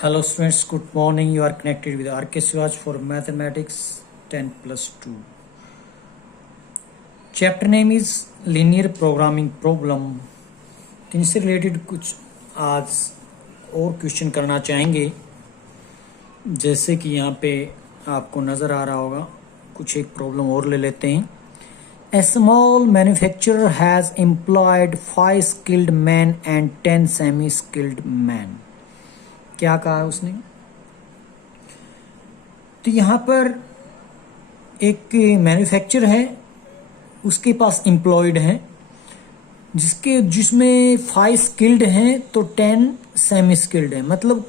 Hello students, good morning. You are connected with RK Swaj for Mathematics 10 plus 2. Chapter name is Linear Programming Problem. इनसे related कुछ आज और question करना चाहेंगे, जैसे कि यहाँ पे आपको नज़र आ रहा होगा। कुछ एक प्रॉब्लम और ले लेते हैं। A small manufacturer has employed 5 skilled men and 10 semi-skilled men. क्या कहा है उसने? तो यहाँ पर एक मैन्युफैक्चर है, उसके पास एम्प्लॉयड है, जिसमें 5 स्किल्ड हैं तो 10 सेमी स्किल्ड हैं। मतलब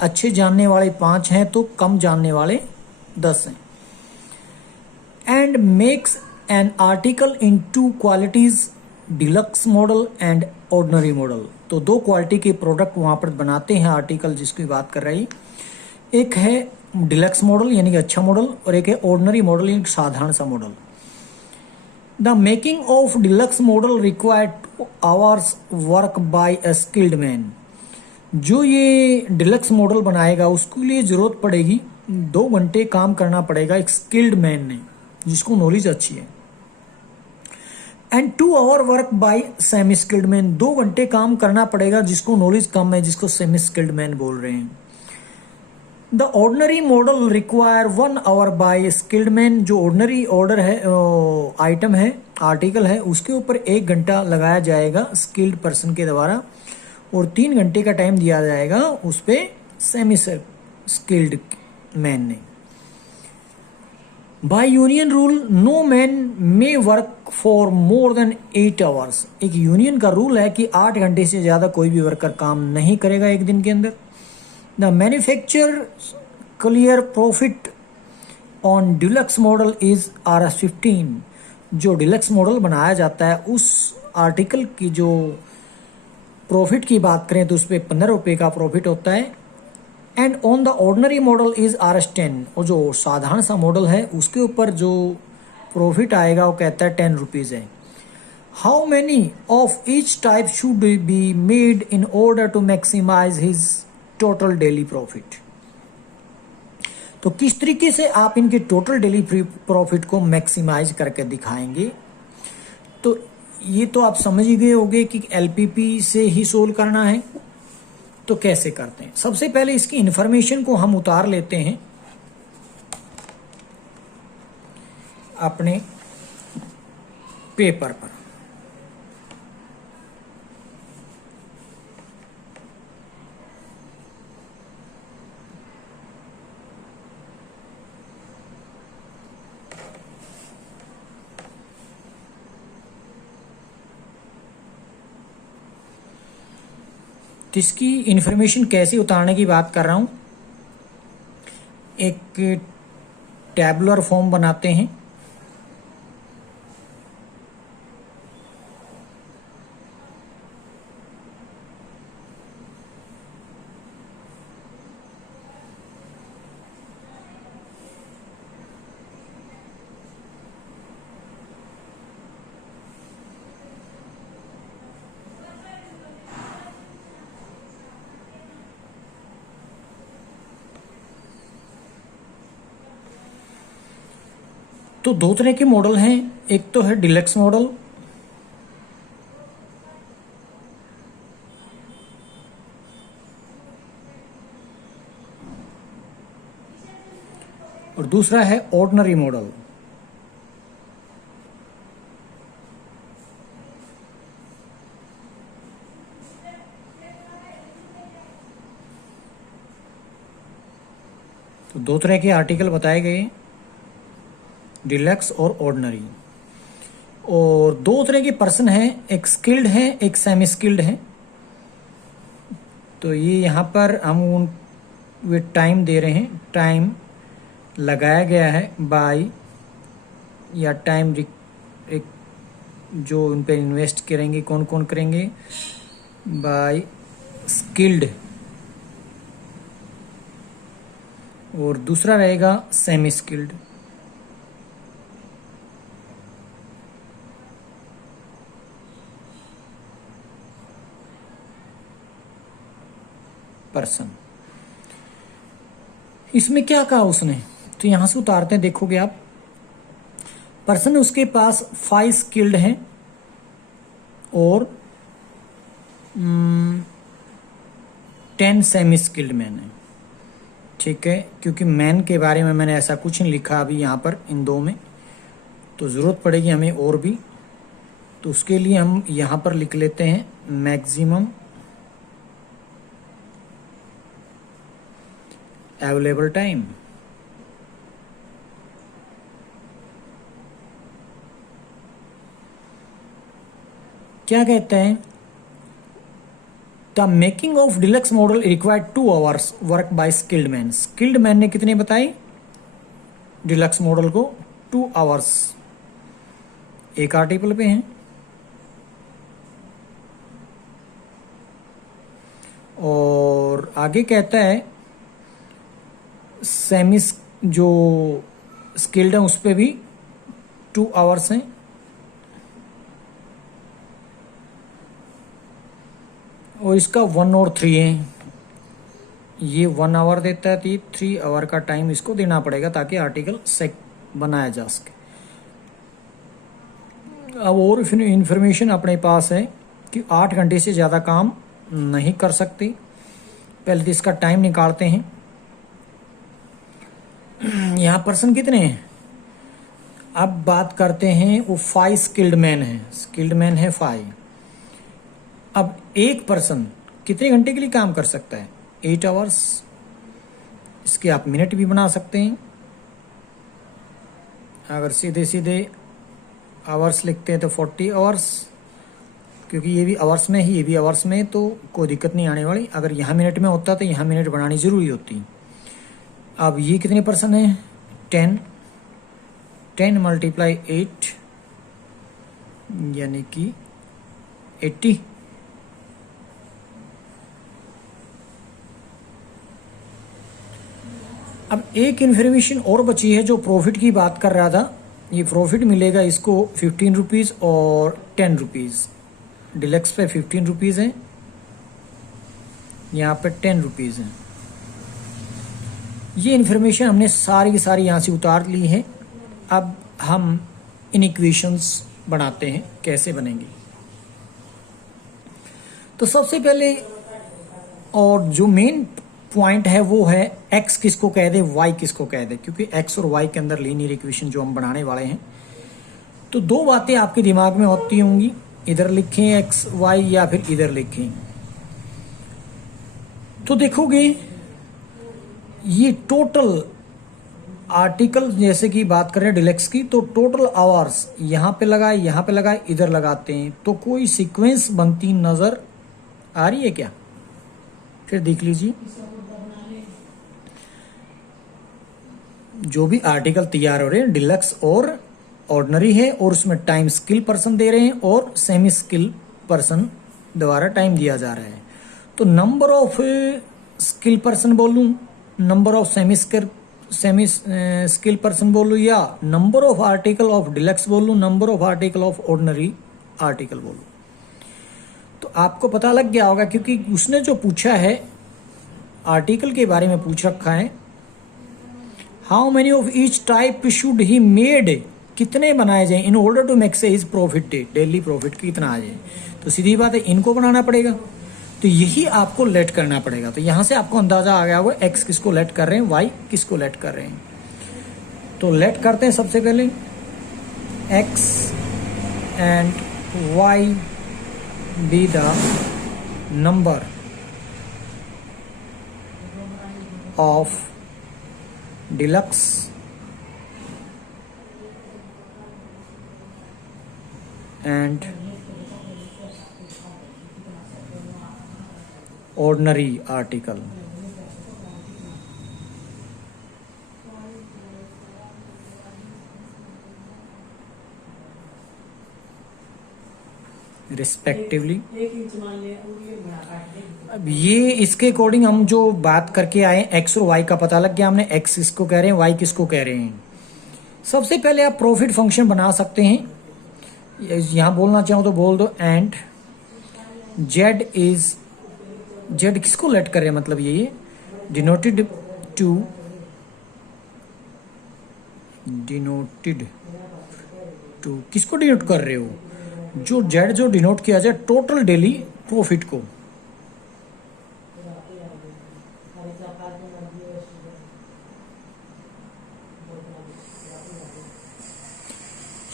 अच्छे जानने वाले 5 हैं तो कम जानने वाले 10 हैं। And makes an article in 2 qualities, deluxe model and ordinary model. तो 2 क्वालिटी के प्रोडक्ट वहां पर बनाते हैं आर्टिकल जिसकी बात कर रही। एक है डिलक्स मॉडल यानी कि अच्छा मॉडल, और एक है ऑर्डिनरी मॉडल यानी साधारण सा model. The making of deluxe model required 2 hours work by a skilled man. जो ये डिलक्स मॉडल बनाएगा उसके लिए जरूरत पड़ेगी 2 घंटे काम करना पड़ेगा एक स्किल्ड मैन ने, जिसको नॉलेज अच्छी है। And 2 hour work by semi skilled man. 2 घंटे काम करना पड़ेगा जिसको नॉलेज कम है, जिसको सेमी स्किल्ड मैन बोल रहे हैं। The ordinary model require 1 hour by skilled man. जो ऑर्डिनरी ऑर्डर है, आइटम है, आर्टिकल है, उसके ऊपर 1 घंटा लगाया जाएगा स्किल्ड पर्सन के द्वारा, और 3 घंटे का टाइम दिया जाएगा उस पर सेमी स्किल्ड मैन ने। By union rule no man may work for more than 8 hours। एक यूनियन का रूल है कि 8 घंटे से ज्यादा कोई भी वर्कर काम नहीं करेगा एक दिन के अंदर। The manufacture clear profit on deluxe model is Rs15। जो डिलक्स मॉडल बनाया जाता है उस आर्टिकल की जो प्रॉफिट की बात करें तो उस पर 15 रुपये का प्रॉफिट होता है। And on the ordinary model is Rs10। और जो साधारण सा मॉडल है उसके ऊपर जो प्रॉफिट आएगा वो कहता है 10 रुपीज है। How many of each type should be made in order to maximise his total daily profit. तो किस तरीके से आप इनके टोटल डेली प्रॉफिट को मैक्सिमाइज करके दिखाएंगे। तो ये तो आप समझ ही गए होंगे कि एलपीपी से ही सोल्व करना है। तो कैसे करते हैं? सबसे पहले इसकी इंफॉर्मेशन को हम उतार लेते हैं अपने पेपर पर। तो इसकी इंफॉर्मेशन कैसे उतारने की बात कर रहा हूं। एक टैबुलर फॉर्म बनाते हैं, तो 2 तरह के मॉडल हैं। एक तो है डिलक्स मॉडल, और दूसरा है ऑर्डिनरी मॉडल। तो 2 तरह के आर्टिकल बताए गए, डिलक्स और ऑर्डिनरी। और 2 तरह के पर्सन हैं, एक स्किल्ड है, एक सेमी स्किल्ड है। तो ये यहाँ पर हम उन वे टाइम दे रहे हैं, टाइम लगाया गया है बाय, या टाइम एक जो उन पर इन्वेस्ट करेंगे कौन कौन करेंगे, बाय स्किल्ड, और दूसरा रहेगा सेमी स्किल्ड। पर्सन। इसमें क्या कहा उसने, तो यहां से उतारते हैं, देखोगे आप, पर्सन उसके पास 5 स्किल्ड हैं और 10 सेमी स्किल्ड मैन है। ठीक है, क्योंकि मैन के बारे में मैंने ऐसा कुछ नहीं लिखा अभी यहाँ पर इन दो में, तो ज़रूरत पड़ेगी हमें और भी, तो उसके लिए हम यहाँ पर लिख लेते हैं मैक्सिमम अवेलेबल टाइम। क्या कहते हैं, the making of deluxe model required 2 hours work by skilled man. Skilled man ने कितने बताए डिलक्स मॉडल को, 2 आवर्स, एक आर्टिकल पे हैं। और आगे कहता है सेमी जो स्किल्ड है उस पे भी 2 आवर्स हैं। और इसका 1 और 3 है, ये 1 आवर देता है, तो 3 आवर का टाइम इसको देना पड़ेगा ताकि आर्टिकल सेक बनाया जा सके। अब और इन्फॉर्मेशन अपने पास है कि 8 घंटे से ज़्यादा काम नहीं कर सकते। पहले तो इसका टाइम निकालते हैं। यहाँ पर्सन कितने हैं, अब बात करते हैं, वो 5 स्किल्ड मैन है, स्किल्ड मैन है 5। अब एक पर्सन कितने घंटे के लिए काम कर सकता है, 8 आवर्स। इसके आप मिनट भी बना सकते हैं, अगर सीधे सीधे आवर्स लिखते हैं तो 40 आवर्स, क्योंकि ये भी आवर्स में ही, ये भी आवर्स में, तो कोई दिक्कत नहीं आने वाली। अगर यहाँ मिनट में होता तो यहाँ मिनट बनानी ज़रूरी होती। अब ये कितने पर्सन हैं, 10 × 8 यानी कि 80। अब एक इन्फॉर्मेशन और बची है जो प्रॉफिट की बात कर रहा था। ये प्रॉफिट मिलेगा इसको 15 रुपीज़ और 10 रुपीज़। डिलक्स पे 15 रुपीज़ है, यहाँ पे 10 रुपीज़ है। ये इन्फॉर्मेशन हमने सारी की सारी यहाँ से उतार ली है। अब हम इन इक्वेशंस बनाते हैं, कैसे बनेंगे। तो सबसे पहले और जो मेन पॉइंट है वो है x किसको कह दे, y किसको कह दे, क्योंकि x और y के अंदर लीनियर इक्वेशन जो हम बनाने वाले हैं। तो 2 बातें आपके दिमाग में होती होंगी, इधर लिखें x y या फिर इधर लिखें। तो देखोगे ये टोटल आर्टिकल, जैसे कि बात करें डिलक्स की, तो टोटल आवर्स यहाँ पे लगाए, यहाँ पे लगाए, इधर लगाते हैं, तो कोई सीक्वेंस बनती नजर आ रही है क्या, फिर देख लीजिए। जो भी आर्टिकल तैयार हो रहे हैं डिलक्स और ऑर्डिनरी है, और उसमें टाइम स्किल पर्सन दे रहे हैं और सेमी स्किल पर्सन द्वारा टाइम दिया जा रहा है। तो नंबर ऑफ स्किल पर्सन बोलूं, number of semi skill person बोलूं, या number of article of deluxe बोलूं, number of article of ordinary article बोलूं, तो आपको पता लग गया होगा, क्योंकि उसने जो पूछा है आर्टिकल के बारे में पूछ रखा है। How many of each type should he made, कितने बनाए जाए इन ऑर्डर टू मेक से हिज प्रॉफिट, डेली प्रॉफिट कितना आ जाए। तो सीधी बात है, इनको बनाना पड़ेगा, तो यही आपको लेट करना पड़ेगा। तो यहां से आपको अंदाजा आ गया होगा एक्स किसको लेट कर रहे हैं, वाई किसको लेट कर रहे हैं। तो लेट करते हैं सबसे पहले x and y be the number of deluxe and ordinary article। Respectively. अब ये इसके अकॉर्डिंग हम जो बात करके आए, एक्स और वाई का पता लग गया हमने, एक्स किसको कह रहे हैं, वाई किसको कह रहे हैं। सबसे पहले आप प्रॉफिट फंक्शन बना सकते हैं, यहां बोलना चाहो तो बोल दो एंड जेड इज, जेड किसको लेट कर रहे हैं, मतलब ये डिनोटेड टू डिनोटेड टू, किसको डिनोट कर रहे हो? जो जेड जो डिनोट किया जाए टोटल डेली प्रॉफिट को।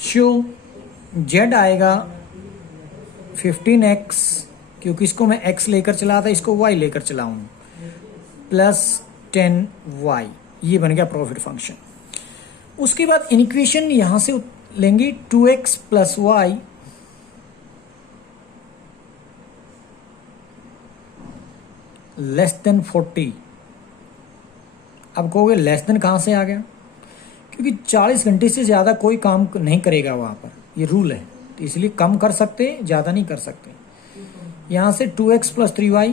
शो जेड आएगा 15x, क्योंकि इसको मैं x लेकर चला था, इसको y लेकर चलाऊं, प्लस 10y, ये बन गया प्रॉफिट फंक्शन। उसके बाद इक्वेशन यहां से लेंगे 2x plus y less then 40। अब कहोगे लेस देन कहां से आ गया? क्योंकि 40 घंटे से ज्यादा कोई काम नहीं करेगा वहां पर, ये रूल है, तो इसलिए कम कर सकते, ज्यादा नहीं कर सकते। यहां से 2x प्लस 3y,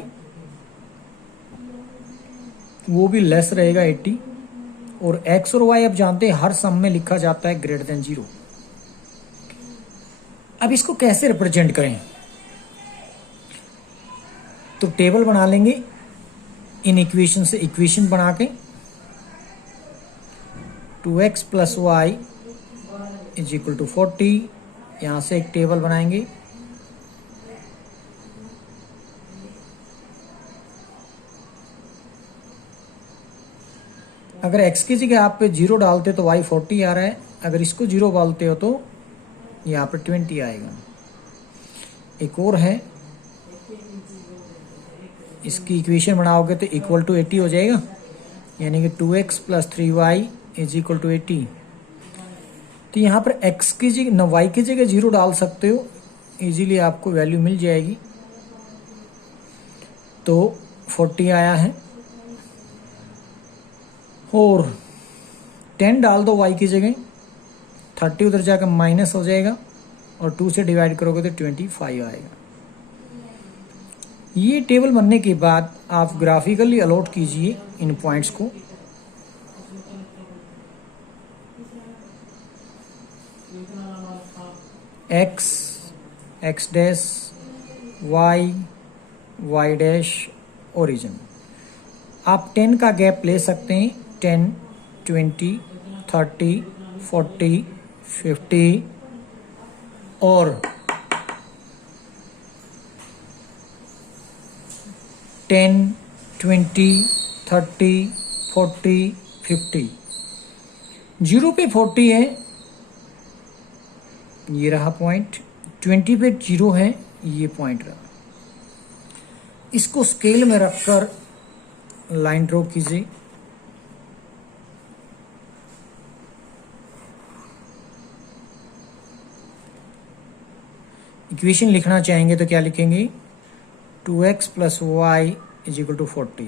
वो भी लेस रहेगा 80, और x और y अब जानते हैं हर सम में लिखा जाता है ग्रेटर देन 0। अब इसको कैसे रिप्रेजेंट करें? तो टेबल बना लेंगे इन इक्वेशन से, इक्वेशन बना के 2x plus y is equal to 40, यहां से एक टेबल बनाएंगे। अगर x की जगह आप पे 0 डालते तो y 40 आ रहा है, अगर इसको 0 डालते हो तो यहाँ पे 20 आएगा। एक और है, इसकी इक्वेशन बनाओगे तो इक्वल टू 80 हो जाएगा, यानी कि 2x plus 3y is equal to 80। तो यहाँ पर x की जगह न y की जगह 0 डाल सकते हो, इजीली आपको वैल्यू मिल जाएगी। तो 40 आया है, और 10 डाल दो y की जगह, 30 उधर जाकर माइनस हो जाएगा, और 2 से डिवाइड करोगे तो 25 आएगा। ये टेबल बनने के बाद आप ग्राफिकली अलॉट कीजिए इन पॉइंट्स को। x, x dash, y, y dash, origin. आप 10 का गैप ले सकते हैं, 10, 20, 30, 40, 50 और 10, 20, 30, 40, 50। 0 पे 40 है, ये रहा पॉइंट। 20 पे 0 है, ये पॉइंट रहा। इसको स्केल में रखकर लाइन ड्रॉ कीजिए। इक्वेशन लिखना चाहेंगे तो क्या लिखेंगे? 2x plus y is equal to 40।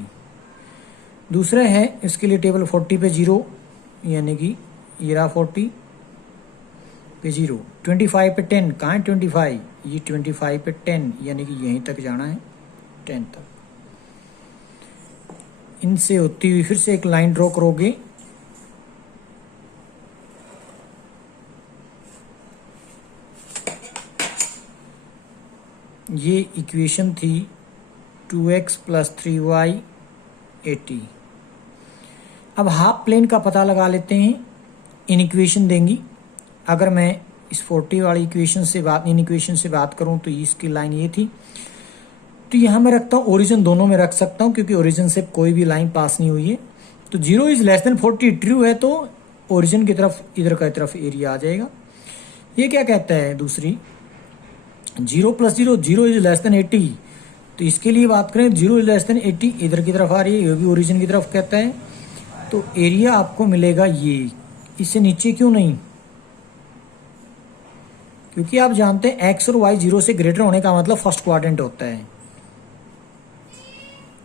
दूसरा है, इसके लिए टेबल 40 पे 0, यानी कि ये रहा 40 पे 0। 25 पे 10, कहाँ है 25? ये 25 पे 10, यानी कि यहीं तक जाना है, 10 तक। इनसे होती हुई फिर से एक लाइन ड्रॉ करोगे। ये इक्वेशन थी 2x प्लस 3y 80। अब हाफ प्लेन का पता लगा लेते हैं। इन इक्वेशन देंगी, अगर मैं इस 40 वाली इक्वेशन से बात करूं तो इसकी लाइन ये थी, तो यहां मैं रखता हूं ओरिजिन, दोनों में रख सकता हूं क्योंकि ओरिजिन से कोई भी लाइन पास नहीं हुई है। तो 0 इज लेस देन 40 ट्रू है, तो ओरिजिन की तरफ इधर का तरफ एरिया आ जाएगा। ये क्या कहता है दूसरी, 0 प्लस 0, 0 इज लेस देन 80। तो इसके लिए बात करें 0 इज लेस देन 80, इधर की तरफ आ रही है, ये भी ओरिजिन की तरफ कहता है। तो एरिया आपको मिलेगा ये, इससे नीचे क्यों नहीं? क्योंकि आप जानते हैं x और y 0 से ग्रेटर होने का मतलब फर्स्ट क्वाड्रेंट होता है।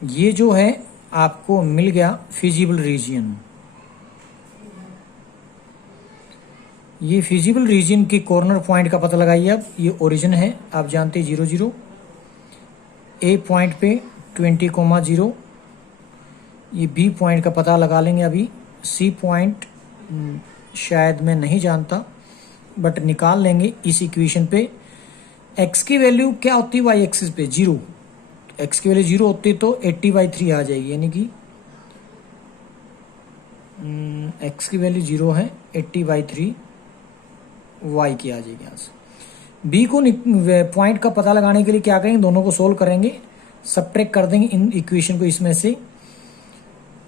ये जो है आपको मिल गया फिजिबल रीजन। ये फिजिबल रीजन के कॉर्नर पॉइंट का पता लगाइए। अब ये ओरिजिन है, आप जानते हैं 0 0। ए पॉइंट पे 20,0, ये बी पॉइंट का पता लगा लेंगे। अभी सी पॉइंट शायद मैं नहीं जानता, बट निकाल लेंगे इस इक्वेशन पे। x की वैल्यू क्या होती है y एक्सिस पे? 0। x की वैल्यू 0 होती है तो 80/3 आ जाएगी, यानी कि एक्स की वैल्यू 0 है, 80/3 वाई की आ जाएगी यहाँ से। बी को पॉइंट का पता लगाने के लिए क्या करेंगे, दोनों को सोल्व करेंगे, सबट्रैक्ट कर देंगे इन इक्वेशन को इसमें से।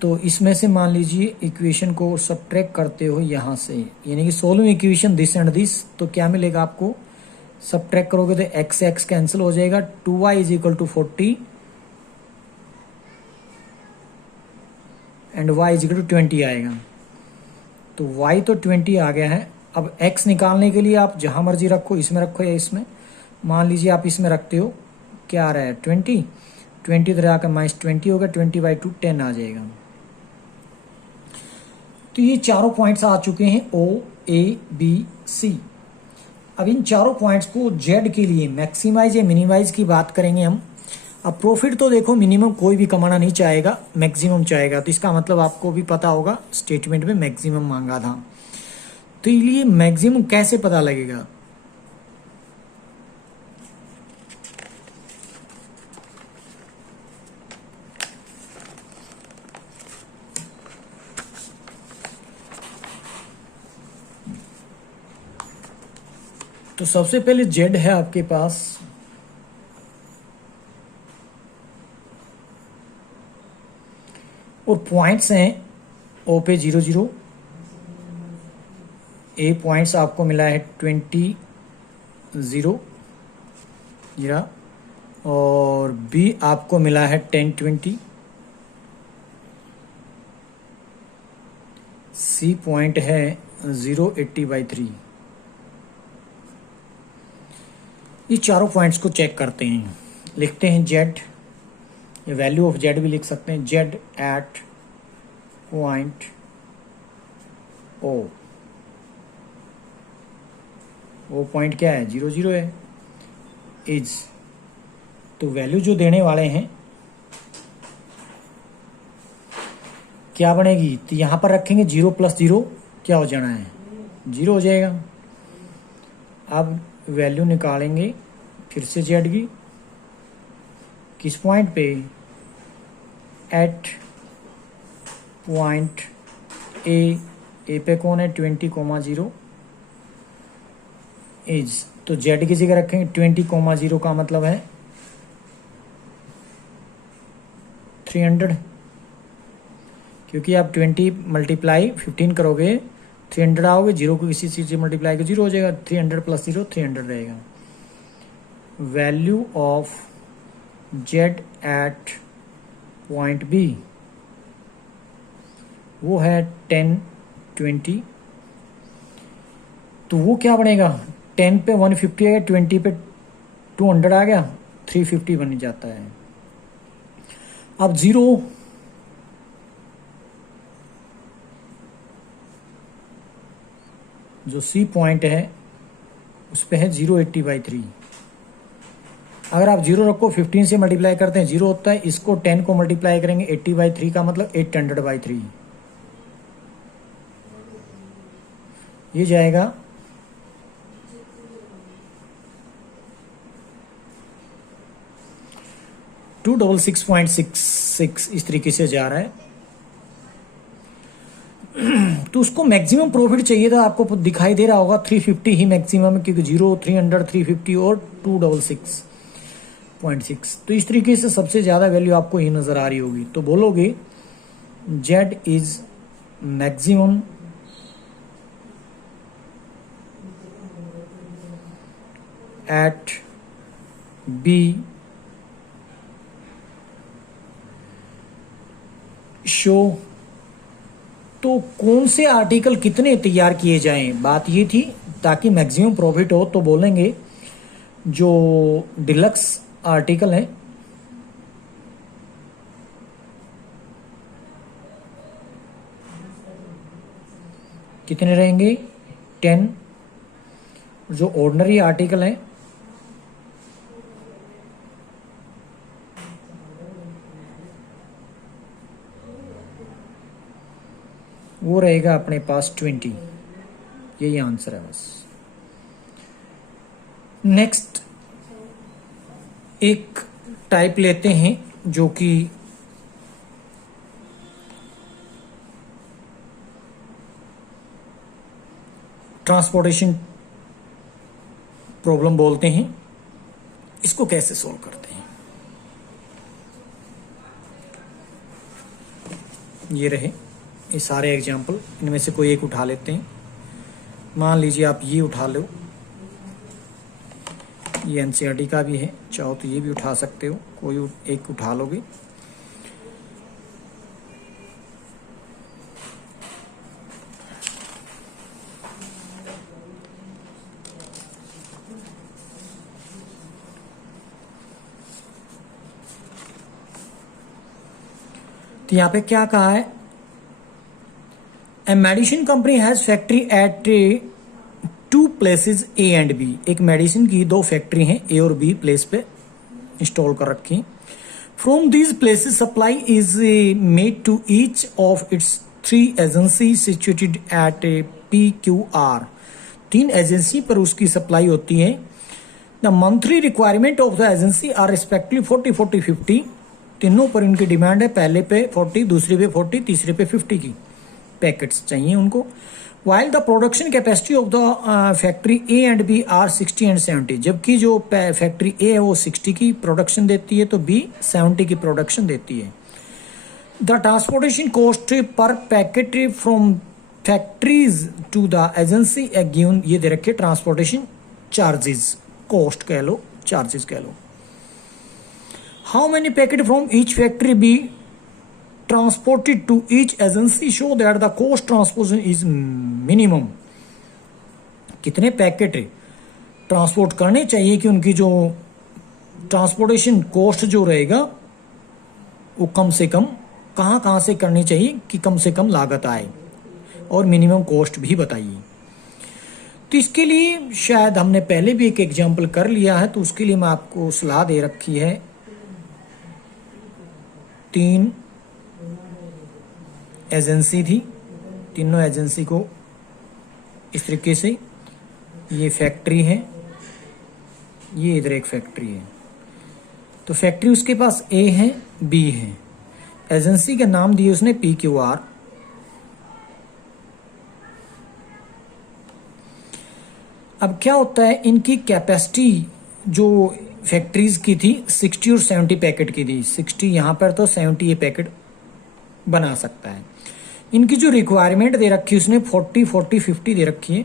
तो इसमें से मान लीजिए इक्वेशन को सबट्रैक्ट करते हो यहाँ से, यानी कि solving equation this and this, तो क्या मिलेगा आपको, सबट्रैक्ट करोगे तो एक्स एक्स कैंसिल हो जाएगा, 2y = 40 एंड y = 20 आएगा। तो y तो 20 आ गया है। अब x निकालने के लिए आप जहां मर्जी रखो, इसमें रखो या इसमें, मान लीजिए आप इसमें रखते हो, क्या आ रहा है 20 इधर आकर -20 होगा, 20/2 10 आ जाएगा। तो ये चारों पॉइंट्स आ चुके हैं O A B C। अब इन चारों पॉइंट्स को Z के लिए मैक्सिमाइज या मिनिमाइज की बात करेंगे हम। अब प्रॉफिट तो देखो मिनिमम कोई भी कमाना नहीं चाहेगा, मैक्सिमम चाहेगा, तो इसका मतलब आपको भी पता होगा स्टेटमेंट में मैक्सिमम मांगा था। तो ये मैक्सिमम कैसे पता लगेगा, तो सबसे पहले Z है आपके पास, और पॉइंट्स हैं O पे 0 0, A पॉइंट्स आपको मिला है 20 0 0, और B आपको मिला है 10 20, C पॉइंट है 0 80/3। ये चारों पॉइंट्स को चेक करते हैं, लिखते हैं Z, ये वैल्यू ऑफ Z भी लिख सकते हैं, Z एट पॉइंट O। वो पॉइंट क्या है, 0 0 है, इज, तो वैल्यू जो देने वाले हैं क्या बनेगी, तो यहां पर रखेंगे 0 + 0 क्या हो जाना है, 0 हो जाएगा। अब वैल्यू निकालेंगे फिर से Z की, किस पॉइंट पे, एट पॉइंट ए पे कौन है 20,0 इज, तो Z की जगह रखेंगे 20,0 का मतलब है 300, क्योंकि आप 20 × 15 करोगे 300 आओगे, 0 को किसी चीज से मल्टीप्लाई कर 0 हो जाएगा, 300 + 0 300 रहेगा। Value of Z at point B वो है 10 20, तो वो क्या बनेगा, 10 पे 150 आ गया, 20 पे 200 आ गया, 350 बन जाता है। अब 0 जो C पॉइंट है उस पे है 0 80/3। अगर आप 0 रखो 15 से मल्टीप्लाई करते हैं 0 होता है, इसको 10 को मल्टीप्लाई करेंगे 80/3 का मतलब 800/3, ये जाएगा 266.66, इस तरीके से जा रहा है। तो उसको मैक्सिमम प्रॉफिट चाहिए था, आपको दिखाई दे रहा होगा 350 ही मैक्सिमम है, क्योंकि 0 300 350 और 266.6, तो इस तरीके से सबसे ज्यादा वैल्यू आपको ही नजर आ रही होगी। तो बोलोगे Z is maximum at B show, तो कौन से आर्टिकल कितने तैयार किए जाएं, बात ये थी ताकि मैक्सिमम प्रॉफिट हो। तो बोलेंगे जो डिलक्स आर्टिकल है कितने रहेंगे 10, जो ऑर्डिनरी आर्टिकल है वो रहेगा अपने पास 20, यही आंसर है बस। नेक्स्ट एक टाइप लेते हैं जो कि ट्रांसपोर्टेशन प्रॉब्लम बोलते हैं। इसको कैसे सॉल्व करते हैं, ये रहे ये सारे एग्जाम्पल। इनमें से कोई एक उठा लेते हैं। मान लीजिए आप ये उठा लो, ये एनसीईआरटी का भी है, चाहो तो ये भी उठा सकते हो, कोई एक उठा लोगे। तो यहाँ पे क्या कहा है, a medicine company has factory at 2 places A and B. एक मेडिसिन की 2 फैक्ट्री हैं, ए और बी प्लेस पे इंस्टॉल कर रखी। From these places supply is made to each of its 3 agency situated at PQR। 3 agency पर उसकी सप्लाई होती है। The monthly requirement of the agency are respectively 40, 40, 50। तीनों पर इनकी डिमांड है, पहले पे 40, दूसरे पे 40, तीसरे पे 50 की पैकेट्स चाहिए उनको। While the production capacity of the factory A and B are 60 and 70। जबकि जो फैक्ट्री ए है वो 60 की प्रोडक्शन देती है तो बी 70 की प्रोडक्शन देती है। The transportation cost per packet from factories to the agency given, ये दे रखे ट्रांसपोर्टेशन चार्जेस, कॉस्ट कह लो, चार्जेस कह लो। How many packet from each factory be transported to each agency show that the cost transportation is minimum। कितने packet transport करने चाहिए कि उनकी जो ट्रांसपोर्टेशन कॉस्ट जो रहेगा वो कम से कम कहाँ कहाँ से करनी चाहिए कि कम से कम लागत आए, और मिनिमम कॉस्ट भी बताइए। तो इसके लिए शायद हमने पहले भी एक एग्जाम्पल कर लिया है, तो उसके लिए मैं आपको सलाह दे रखी है। 3 एजेंसी थी, तीनों एजेंसी को इस तरीके से, ये फैक्ट्री है, ये इधर एक फैक्ट्री है। तो फैक्ट्री उसके पास ए है, बी है, एजेंसी का नाम दिए उसने PQR। अब क्या होता है, इनकी कैपेसिटी जो फैक्ट्रीज की थी 60 और 70 पैकेट की थी। 60 यहाँ पर तो 70 ये पैकेट बना सकता है। इनकी जो रिक्वायरमेंट दे रखी है उसने 40, 40, 50 दे रखी है।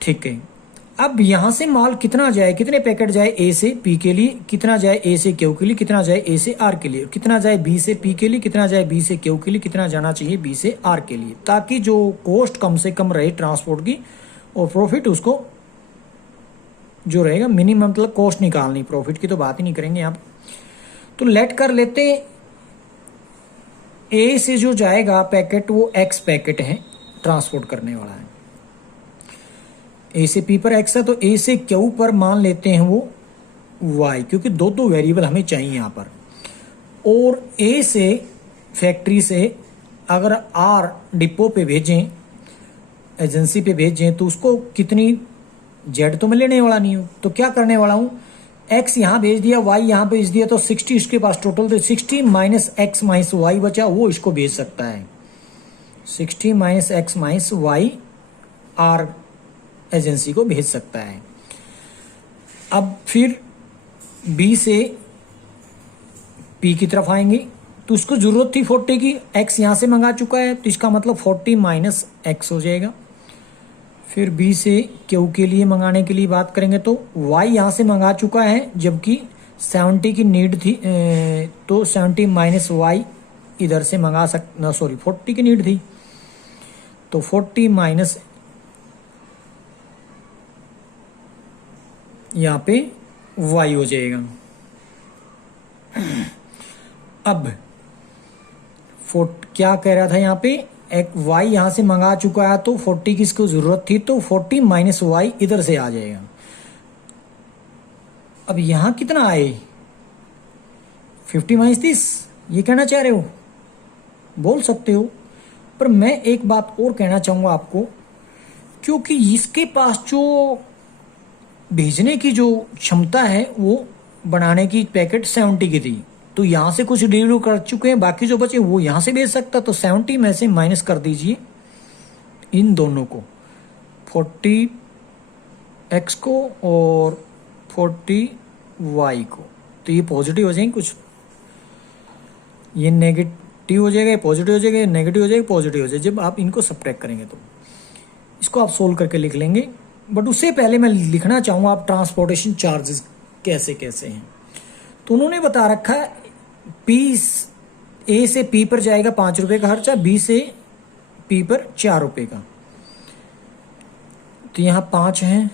ठीक है, अब यहां से माल कितना जाए, कितने पैकेट जाए ए से पी के लिए, कितना जाए ए से क्यू के लिए, कितना जाए ए से आर के लिए, कितना जाए बी से पी के लिए, कितना जाए बी से क्यू के लिए, कितना जाना चाहिए बी से आर के लिए, ताकि जो कॉस्ट कम से कम रहे ट्रांसपोर्ट की, और प्रॉफिट उसको जो रहेगा मिनिमम, मतलब कॉस्ट निकालनी, प्रॉफिट की तो बात ही नहीं करेंगे आप। तो लेट कर लेते हैं ए से जो जाएगा पैकेट वो एक्स पैकेट है, ट्रांसपोर्ट करने वाला है। ए से पी पर एक्स है, तो ए से क्यू पर मान लेते हैं वो वाई, क्योंकि दो वेरिएबल हमें चाहिए यहाँ पर। और ए से फैक्ट्री से अगर आर डिपो पे भेजें, एजेंसी पे भेजें, तो उसको कितनी, जेड तो मैं लेने वाला नहीं हूं, तो क्या करने वाला हूं, एक्स यहां भेज दिया, वाई यहां भेज दिया, तो 60 इसके पास टोटल, तो 60 माइनस एक्स माइनस वाई बचा, वो इसको भेज सकता है। 60 minus x minus y R एजेंसी को भेज सकता है। अब फिर बी से पी की तरफ आएंगे, तो उसको जरूरत थी 40 की, एक्स यहां से मंगा चुका है, तो इसका मतलब 40 माइनस एक्स हो जाएगा। फिर बी से क्यू के लिए मंगाने के लिए बात करेंगे, तो वाई यहां से मंगा चुका है, जबकि 70 की नीड थी, तो 70 माइनस वाई इधर से मंगा सकना, सॉरी 40 की नीड थी, तो 40 माइनस यहाँ पे वाई हो जाएगा। अब क्या कह रहा था यहाँ पे, एक वाई यहां से मंगा चुका है, तो 40 की इसको जरूरत थी, तो 40 माइनस वाई इधर से आ जाएगा। अब यहां कितना आए, 50 माइनस 30, ये कहना चाह रहे हो, बोल सकते हो। पर मैं एक बात और कहना चाहूंगा आपको, क्योंकि इसके पास जो भेजने की जो क्षमता है वो बनाने की पैकेट 70 की थी, तो यहाँ से कुछ डिलीवर कर चुके हैं, बाकी जो बचे वो यहाँ से भेज सकता, तो 70 में से माइनस कर दीजिए इन दोनों को, 40x को और 40y को, तो ये पॉजिटिव हो जाएंगे कुछ, ये नेगेटिव हो जाएगा, पॉजिटिव हो जाएगा, नेगेटिव हो जाएगा, पॉजिटिव हो जाएगा जब आप इनको सब्ट्रैक्ट करेंगे। तो इसको आप सोल्व करके लिख लेंगे, बट उससे पहले मैं लिखना चाहूँगा आप ट्रांसपोर्टेशन चार्जेस कैसे कैसे हैं। तो उन्होंने बता रखा है पी ए से पी पर जाएगा 5 रुपये का खर्चा, बी से पी पर 4 रुपये का, तो यहाँ 5 हैं।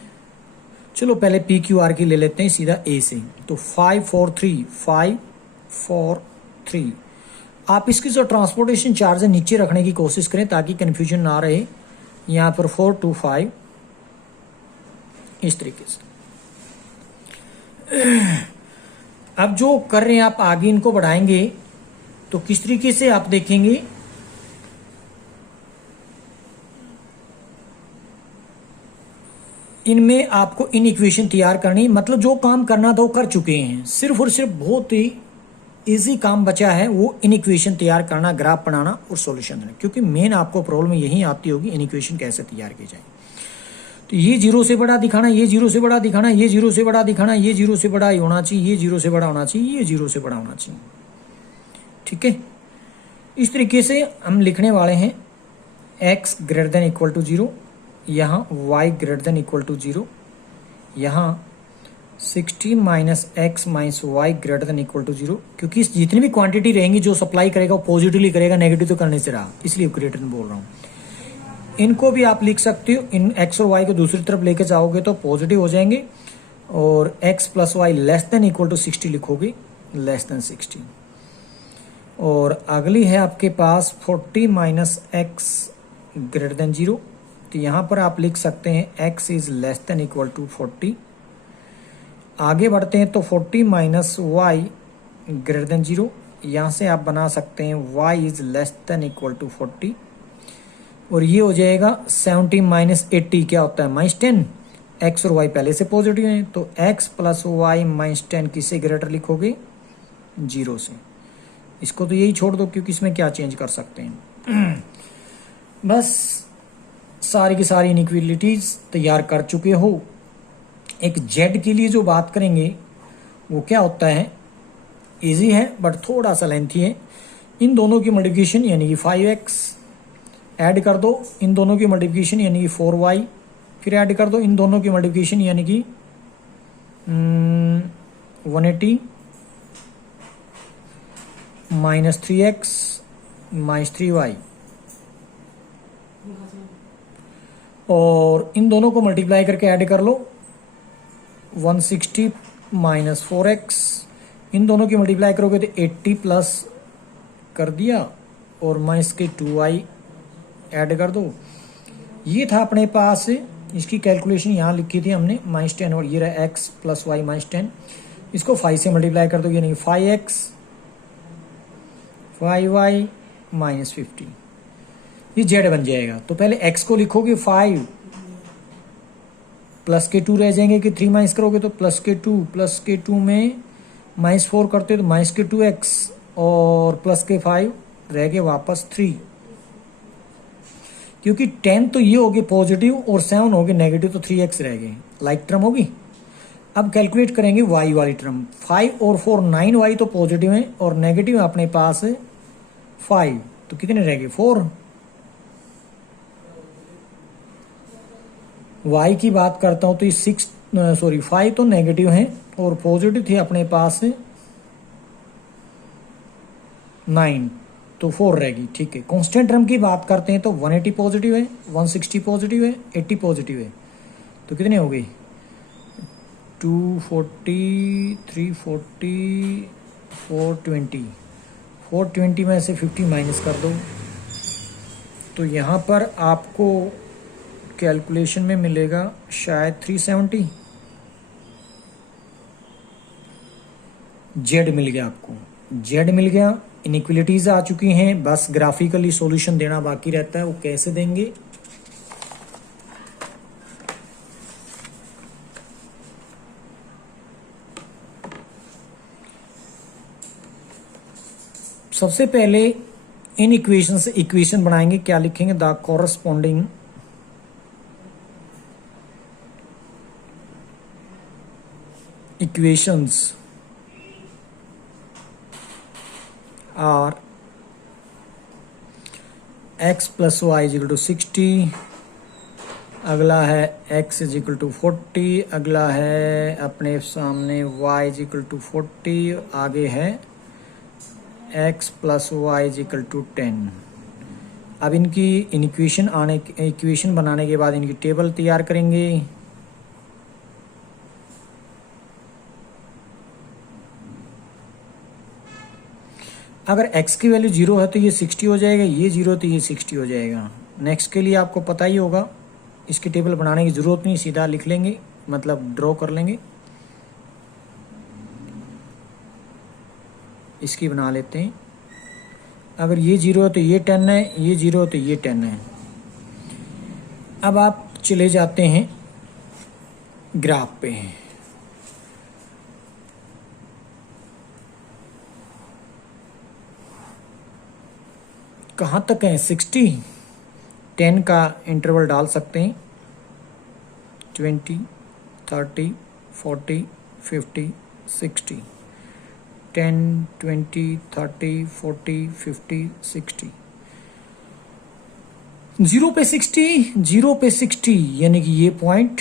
चलो पहले पी क्यू आर की ले लेते हैं सीधा ए से, तो 5 4 3 5 4 3। आप इसकी जो ट्रांसपोर्टेशन चार्ज है नीचे रखने की कोशिश करें ताकि कन्फ्यूजन ना रहे। यहाँ पर 4 2 5 इस तरीके से। अब जो कर रहे हैं आप आगे इनको बढ़ाएंगे तो किस तरीके से आप देखेंगे, इनमें आपको इन इक्वेशन तैयार करनी, मतलब जो काम करना था वो कर चुके हैं, सिर्फ और सिर्फ बहुत ही इजी काम बचा है वो इन इक्वेशन तैयार करना, ग्राफ बनाना और सॉल्यूशन देना, क्योंकि मेन आपको प्रॉब्लम यही आती होगी इन इक्वेशन कैसे तैयार की जाए। तो ये 0 से बड़ा दिखाना, ये 0 से बड़ा दिखाना, ये 0 से बड़ा दिखाना, ये 0 से बड़ा होना चाहिए, ये 0 से बड़ा होना चाहिए, ये 0 से बड़ा होना चाहिए। ठीक है, इस तरीके से हम लिखने वाले हैं x greater than equal to 0, यहाँ y greater than equal to 0, यहाँ 60 minus x minus y greater than equal to 0, क्योंकि जितनी भी क्वांटिटी रहेंगी जो सप्लाई करेगा वो पॉजिटिवली करेगा, नेगेटिव तो करने से रहा, इसलिए ग्रेटर देन बोल रहा हूँ। इनको भी आप लिख सकते हो, इन x और y को दूसरी तरफ लेके जाओगे तो पॉजिटिव हो जाएंगे, और x plus y less than equal to 60 लिखोगे, लेस देन 60। और अगली है आपके पास 40 माइनस एक्स ग्रेटर देन 0, तो यहाँ पर आप लिख सकते हैं x is less than equal to 40। आगे बढ़ते हैं तो 40 माइनस वाई ग्रेटर देन 0, यहाँ से आप बना सकते हैं y is less than equal to 40, और ये हो जाएगा 70 माइनस 80 क्या होता है -10, x और y पहले से पॉजिटिव हैं, तो x प्लस वाई माइनस 10 किससे ग्रेटर लिखोगे, 0 से। इसको तो यही छोड़ दो क्योंकि इसमें क्या चेंज कर सकते हैं। बस सारी की सारी इनइक्वालिटीज तैयार कर चुके हो। एक z के लिए जो बात करेंगे वो क्या होता है, इजी है बट थोड़ा सा लेंथी है। इन दोनों की मल्टीप्लिकेशन यानी कि 5x ऐड कर दो, इन दोनों की मल्टीप्लिकेशन यानी कि 4y, फिर ऐड कर दो इन दोनों की मल्टीप्लिकेशन यानी कि 180 माइनस 3x माइनस 3y, और इन दोनों को मल्टीप्लाई करके ऐड कर लो 160 माइनस 4x, इन दोनों की मल्टीप्लाई करोगे तो 80 प्लस कर दिया और माइनस के 2y ऐड कर दो। ये था अपने पास, इसकी कैलकुलेशन यहाँ लिखी थी हमने -10, और ये रहा x प्लस वाई -10, इसको 5 से मल्टीप्लाई कर दो यानी 5x 5y माइनस 50, ये z बन जाएगा। तो पहले x को लिखोगे 5 प्लस के 2 रह जाएंगे कि 3 माइनस करोगे तो प्लस के 2 में -4 करते तो माइनस के 2x और प्लस के 5 रह गए वापस 3, क्योंकि 10 तो ये हो गए पॉजिटिव और 7 हो गए नेगेटिव, तो 3x रह गए, लाइक टर्म होगी। अब कैलकुलेट करेंगे y वाली टर्म, 5 और 4 9y तो पॉजिटिव है और नेगेटिव अपने पास 5, तो कितने रह गए 4। y की बात करता हूं तो ये 5 तो नेगेटिव है और पॉजिटिव थी अपने पास 9, तो 4 रहेगी। ठीक है, कांस्टेंट टर्म की बात करते हैं तो 180 पॉजिटिव है, 160 पॉजिटिव है, 80 पॉजिटिव है, तो कितने हो गए 240 340 420, 420 में से 50 माइनस कर दो, तो यहाँ पर आपको कैलकुलेशन में मिलेगा शायद 370। z मिल गया आपको, z मिल गया, इनइक्वालिटीज आ चुकी हैं, बस ग्राफिकली सॉल्यूशन देना बाकी रहता है। वो कैसे देंगे, सबसे पहले इन इक्वेशन से इक्वेशन बनाएंगे। क्या लिखेंगे? The corresponding equations are x plus y is equal to 60, अगला है x इज इक्वल टू 40, अगला है अपने सामने y इज इक्वल टू 40, आगे है x plus y is equal to 10। अब इनकी इक्वेशन बनाने के बाद इनकी टेबल तैयार करेंगे। अगर x की वैल्यू 0 है तो ये 60 हो जाएगा, ये 0 तो ये 60 हो जाएगा। नेक्स्ट के लिए आपको पता ही होगा, इसकी टेबल बनाने की ज़रूरत नहीं, सीधा लिख लेंगे, मतलब ड्रॉ कर लेंगे। इसकी बना लेते हैं। अगर ये 0 है तो ये 10 है, ये 0 है तो ये 10 है। अब आप चले जाते हैं ग्राफ पे। कहाँ तक है? 60। 10 का इंटरवल डाल सकते हैं, 20, 30, 40, 50, 60। 10, 20, 30, 40, 50, 60। 0 पे 60, 0 पे 60 यानी कि ये पॉइंट,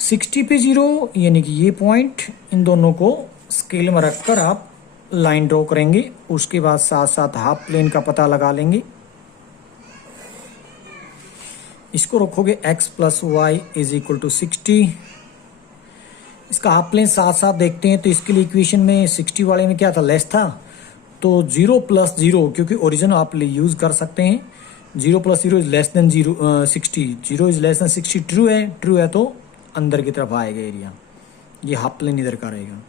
60 पे 0 यानी कि ये पॉइंट। इन दोनों को स्केल में रखकर आप लाइन ड्रॉ करेंगे। उसके बाद साथ साथ हाफ प्लेन का पता लगा लेंगे। इसको रखोगे x plus y is equal to 60। इसका हाफ प्लेन साथ साथ देखते हैं तो इसके लिए इक्वेशन में 60 वाले में क्या था? लेस था, तो 0 प्लस 0, क्योंकि ओरिजिन आप यूज कर सकते हैं। 0 plus 0 is less than 60, 0 is less than 60 true है, ट्रू है तो अंदर की तरफ आएगा एरिया। ये हाफ प्लेन इधर का रहेगा।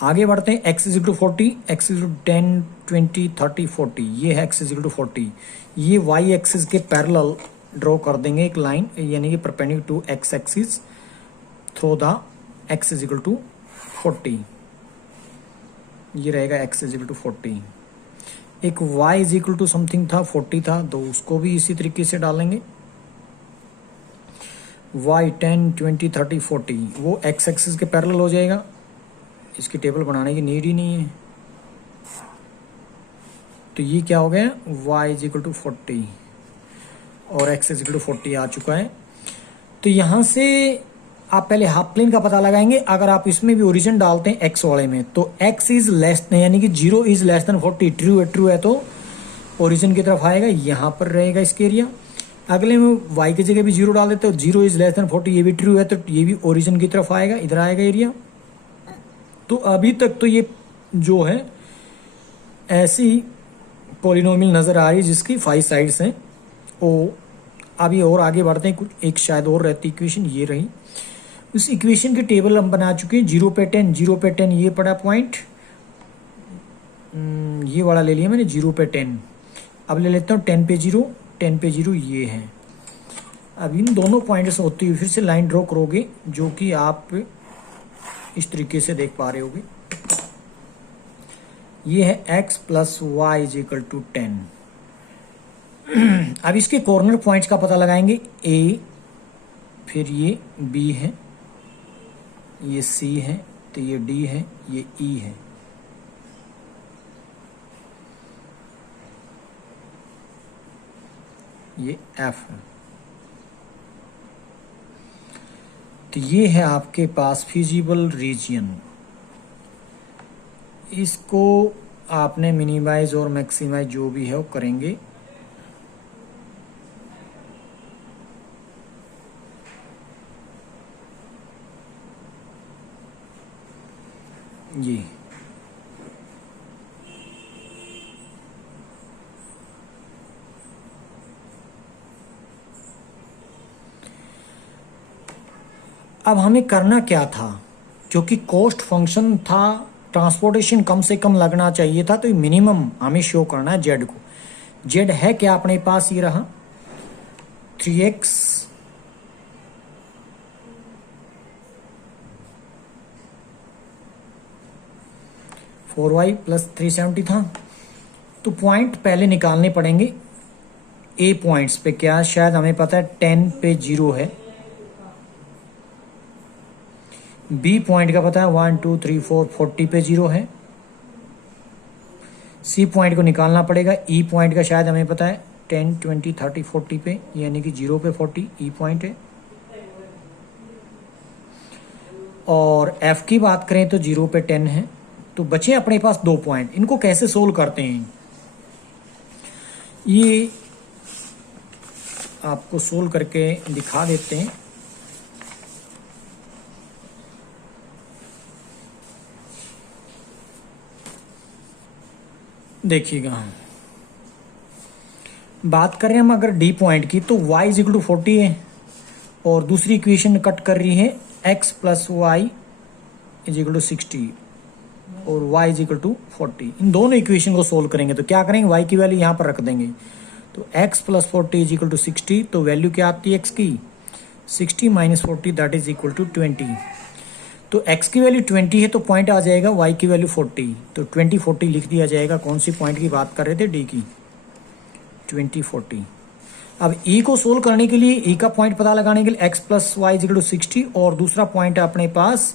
आगे बढ़ते हैं। x is equal to 40, x is equal to 10, 20, 30, 40। ये है x इज इक्वल टू 40। ये y एक्सिस के पैरेलल ड्रॉ कर देंगे एक लाइन, यानी कि perpendicular to x axis through the x is equal to 40। ये रहेगा x इज इक्वल टू 40। एक y is equal to something था, 40 था, तो उसको भी इसी तरीके से डालेंगे। y 10, 20, 30, 40 वो x एक्सिस के पैरेलल हो जाएगा। इसकी टेबल बनाने की नीड ही नहीं है। तो ये क्या हो गया? y इज इक्वल टू 40 और x इज इक्वल टू 40 आ चुका है। तो यहाँ से आप पहले हाफ प्लेन का पता लगाएंगे। अगर आप इसमें भी ओरिजिन डालते हैं x वाले में तो x इज लेस, यानी कि 0 इज लेस देन 40, ट्रू है तो ओरिजिन की तरफ आएगा, यहाँ पर रहेगा इसके एरिया। अगले में y की जगह भी 0 डाल देते हो, 0 इज लेस देन 40, ये भी ट्रू है तो ये भी ओरिजिन की तरफ आएगा, इधर आएगा एरिया। तो अभी तक तो ये जो है ऐसी पॉलिनोमियल नज़र आ रही है जिसकी 5 साइड्स हैं। ओ अभी और आगे बढ़ते हैं, कुछ एक शायद और रहती इक्वेशन, ये रही। उस इक्वेशन की टेबल हम बना चुके हैं। 0 पे 10, 0 पे 10 ये पड़ा पॉइंट, ये वाला ले लिया मैंने 0 पे 10। अब ले लेता हूँ 10 पे 0, 10 पे 0 ये है। अब इन दोनों पॉइंट से होती हुई फिर से लाइन ड्रॉ करोगे, जो कि आप इस तरीके से देख पा रहे होगे। ये है x plus y is equal to 10। अब इसके कॉर्नर पॉइंट्स का पता लगाएंगे। a, फिर ये b है, ये c है, तो ये d है, ये e है। ये f है। तो ये है आपके पास फिजिबल रीजन। इसको आपने मिनिमाइज और मैक्सिमाइज जो भी है वो करेंगे। ये अब हमें करना क्या था, क्योंकि कॉस्ट फंक्शन था, ट्रांसपोर्टेशन कम से कम लगना चाहिए था, तो मिनिमम हमें शो करना है जेड को। जेड है क्या अपने पास? ये रहा 3x 4y प्लस 370 था। तो पॉइंट पहले निकालने पड़ेंगे। ए पॉइंट्स पे क्या शायद हमें पता है 10 पे 0 है, बी पॉइंट का पता है 1 2 3 4 40 पे 0 है, सी पॉइंट को निकालना पड़ेगा। ई पॉइंट का शायद हमें पता है 10 20 30 40 पे, यानी कि 0 पे 40 ई पॉइंट है। और एफ की बात करें तो 0 पे 10 है। तो बचे अपने पास 2 पॉइंट। इनको कैसे सोल्व करते हैं, ये आपको सोल्व करके दिखा देते हैं। देखिएगा, बात करें हम अगर डी पॉइंट की तो y इज इक्वल टू 40 है, और दूसरी इक्वेशन कट कर रही है x plus y is equal to 60 और y इज इक्वल टू 40। इन दोनों इक्वेशन को सोल्व करेंगे तो क्या करेंगे, y की वैल्यू यहाँ पर रख देंगे। तो x plus 40 is equal to 60, तो वैल्यू क्या आती है x की, 60 minus 40 that is equal to 20। तो x की वैल्यू 20 है तो पॉइंट आ जाएगा y की वैल्यू 40, तो 20 40 लिख दिया जाएगा। कौन सी पॉइंट की बात कर रहे थे, d की, 20 40। अब e को सोल्व करने के लिए e का पॉइंट पता लगाने के लिए x plus y is equal to 60, और दूसरा पॉइंट है अपने पास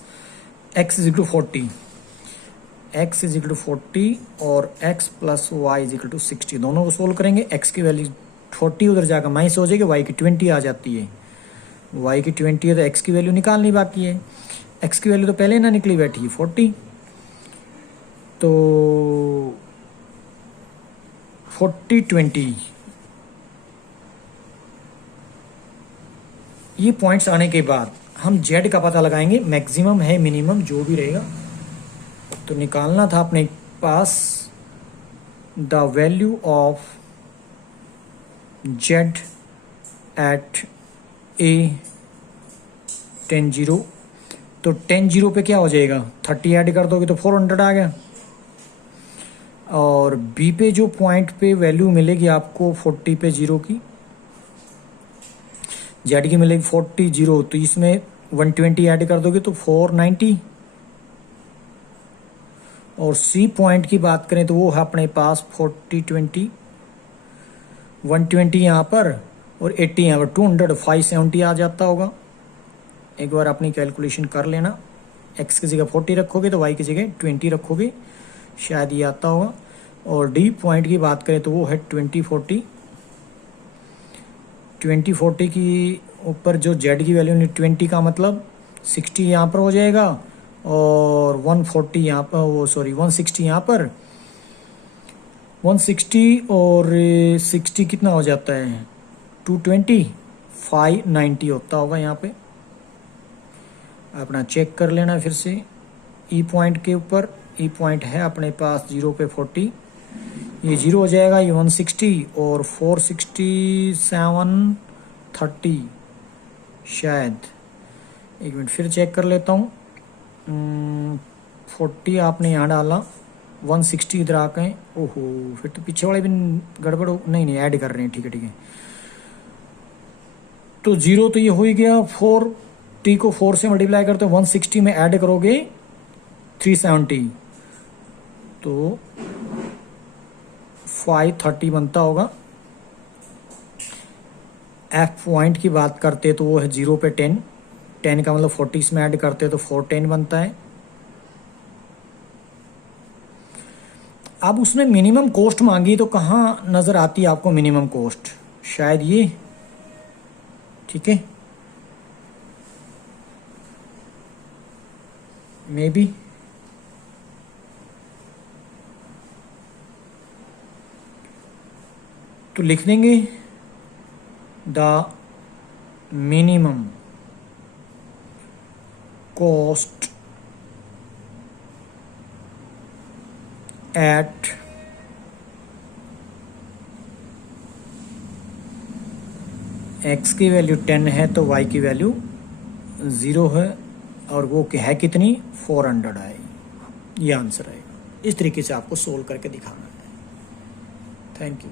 x is equal to 40, x is equal to 40 और x plus y is equal to 60। दोनों को सोल्व करेंगे, x की वैल्यू 40 उधर जाकर माइनस हो जाएगी, y की 20 आ जाती है। y की 20 है तो x की वैल्यू निकालनी बाकी है। x की वैल्यू तो पहले ना निकली बैठी है 40, तो 40 20 ये पॉइंट्स आने के बाद हम z का पता लगाएंगे, मैक्सिमम है मिनिमम जो भी रहेगा। तो निकालना था अपने पास the value of z at a 10 0। तो 10 0 पे क्या हो जाएगा, 30 ऐड कर दोगे तो 400 आ गया। और b पे जो पॉइंट पे वैल्यू मिलेगी आपको 40 पे 0 की, z की मिलेगी 40 0, तो इसमें 120 ऐड कर दोगे तो 490। और c पॉइंट की बात करें तो वो है अपने पास 40 20, 120 यहाँ पर और 80 यहाँ पर, 200 570 आ जाता होगा। एक बार अपनी कैलकुलेशन कर लेना, x की जगह 40 रखोगे तो y की जगह 20 रखोगे, शायद ये आता होगा। और d पॉइंट की बात करें तो वो है 20 40, 20 40 की ऊपर जो z की वैल्यू नहीं, 20 का मतलब 60 यहाँ पर हो जाएगा, और 140 यहाँ पर, वो सॉरी 160 यहाँ पर, 160 और 60 कितना हो जाता है, 220 590 होता होगा यहाँ पे। अपना चेक कर लेना फिर से। ई पॉइंट के ऊपर, ई पॉइंट है अपने पास 0 पे 40, ये 0 हो जाएगा, ये 160 और 467 30 शायद। एक मिनट फिर चेक कर लेता हूँ। 40 आपने यहाँ डाला, 160 इधर आके, ओहो फिर तो पीछे वाले भी गड़बड़ हो, नहीं ऐड कर रहे हैं, ठीक है ठीक है। तो 0 तो ये हो ही गया, 4t को 4 से मल्टीप्लाई करते हो 160 में ऐड करोगे 370, तो 530 बनता होगा। f पॉइंट की बात करते तो वो है 0 पे 10, 10 का मतलब 40 में ऐड करते तो 410 बनता है। अब उसने मिनिमम कॉस्ट मांगी तो कहाँ नज़र आती है आपको मिनिमम कॉस्ट, शायद ये, ठीक है, मे बी। तो लिख देंगे the minimum cost at x की वैल्यू 10 है तो y की वैल्यू 0 है, और वो है कितनी, 400 आएगी, ये आंसर आएगा। इस तरीके से आपको सोल्व करके दिखाना है। Thank you.